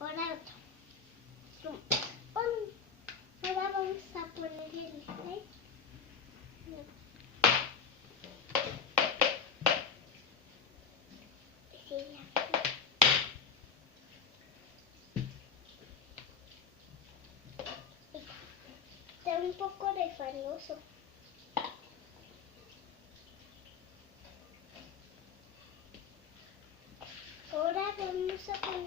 Ahora otro. Ahora vamos a poner el slime. Está un poco refanoso. Ahora vamos a poner